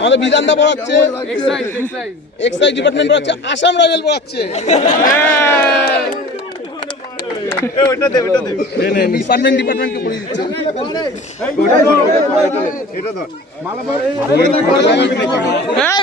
আমাদের বিধানদা পড়াচ্ছে excise department পড়াচ্ছে আসাম রাইফেল পড়াচ্ছে। ডিপার্টমেন্ট ডিপার্টমেন্টকে পড়িয়ে দিচ্ছে। এই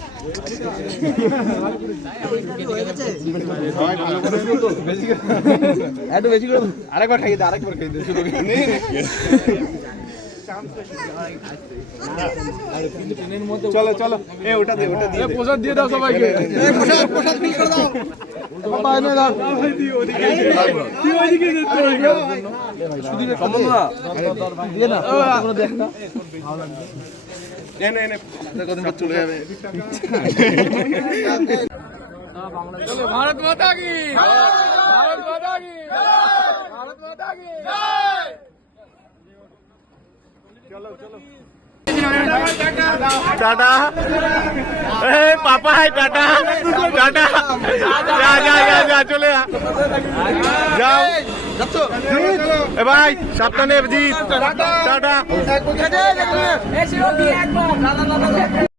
একটু বেশি করে আরেকবার খাইয়ে দে আরেকবার খাইয়ে দে শুধু চলো চলো এ ওটা দে ওটা দিয়ে প্রসাদ দিয়ে দাও সবাইকে প্রসাদ প্রসাদ ফিল করে দাও দিয়ে না দেখ না এনে এনে কদিন পর চলে যাবে भारत माता की भारत माता की भारत माता की টাটা এই পাপা হাই টাটা টাটা যা যা যা যা চলে যা যাও এ ভাই সাবধানে জিৎ। টাটা।